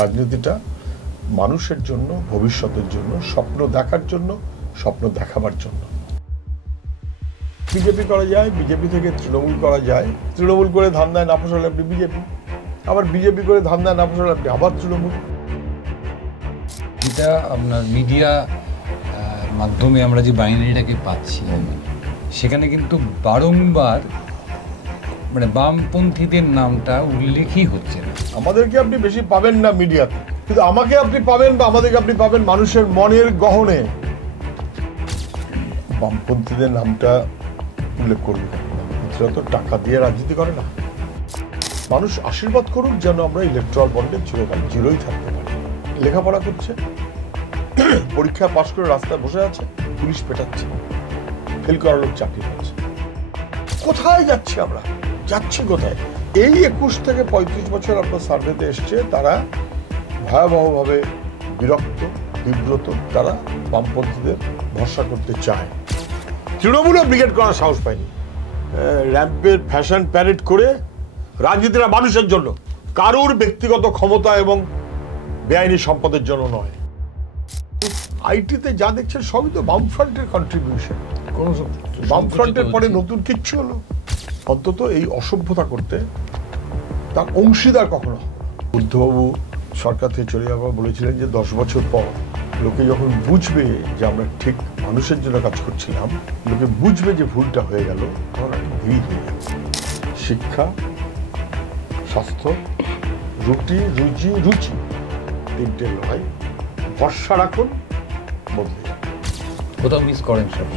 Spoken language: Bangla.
রাজনীতিটা মানুষের জন্য, ভবিষ্যতের জন্য, স্বপ্ন দেখার জন্য, স্বপ্ন দেখাবার জন্য। বিজেপি করা যায়, বিজেপি থেকে তৃণমূল করা যায়, তৃণমূল করে ধান্দায় না ফসলে আপনি বিজেপি, আবার বিজেপি করে ধান্দায় না ফসলে আপনি আবার তৃণমূল। এটা আপনার মিডিয়া মাধ্যমে আমরা যে বাইনারিটাকে পাচ্ছি, সেখানে কিন্তু বারংবার মানে বামপন্থীদের নামটা উল্লেখই হচ্ছে না। আমাদেরকে আপনি বেশি পাবেন না মিডিয়াতে, কিন্তু আমাকে আপনি পাবেন বা আমাদেরকে আপনি পাবেন মানুষের মনের গহনে। বামপন্থীদের নামটা উল্লেখ করবে, এরা তো টাকা দিয়ে রাজনীতি করে না। মানুষ আশীর্বাদ করুক যেন আমরা ইলেকট্রাল বন্ডে চিরকাল জিরোই থাকতে পারি। লেখাপড়া করছে, পরীক্ষা পাশ করে রাস্তায় বসে আছে, পুলিশ পেটাচ্ছে, ফেল করার লোক চাকরি পাচ্ছে। কোথায় যাচ্ছি আমরা? যাচ্ছি কোথায়? এই 21 থেকে 35 বছর আপনার সার্ভেতে এসছে, তারা ভয়াবহভাবে বিরক্ত, বিব্রত। তারা বামপন্থীদের ভরসা করতে চায়। তৃণমূলও ব্রিগেড করার সাহস পায়নি। র্যাম্পের ফ্যাশন প্যারেড করে রাজনীতিটা মানুষের জন্য, কারোর ব্যক্তিগত ক্ষমতা এবং বেআইনি সম্পদের জন্য নয়। আইটিতে যা দেখছেন সবই তো বামফ্রন্টের কন্ট্রিবিউশন। কোন বামফ্রন্টের পরে নতুন কিচ্ছু হলো? অন্তত এই অসভ্যতা করতে তার অংশীদার কখনো। বুদ্ধবাবু সরকার থেকে চলে যাওয়ার বলেছিলেন যে 10 বছর পর লোকে যখন বুঝবে যে আমরা ঠিক মানুষের জন্য কাজ করছিলাম, লোকে বুঝবে যে ভুলটা হয়ে গেল, তখন দেরি হয়ে যাবে। শিক্ষা, স্বাস্থ্য, রুটি, রুচি, তিনটে লড়াই। ভরসা রাখুন, বদলে যাবে। কোথাও মিস করেন সব।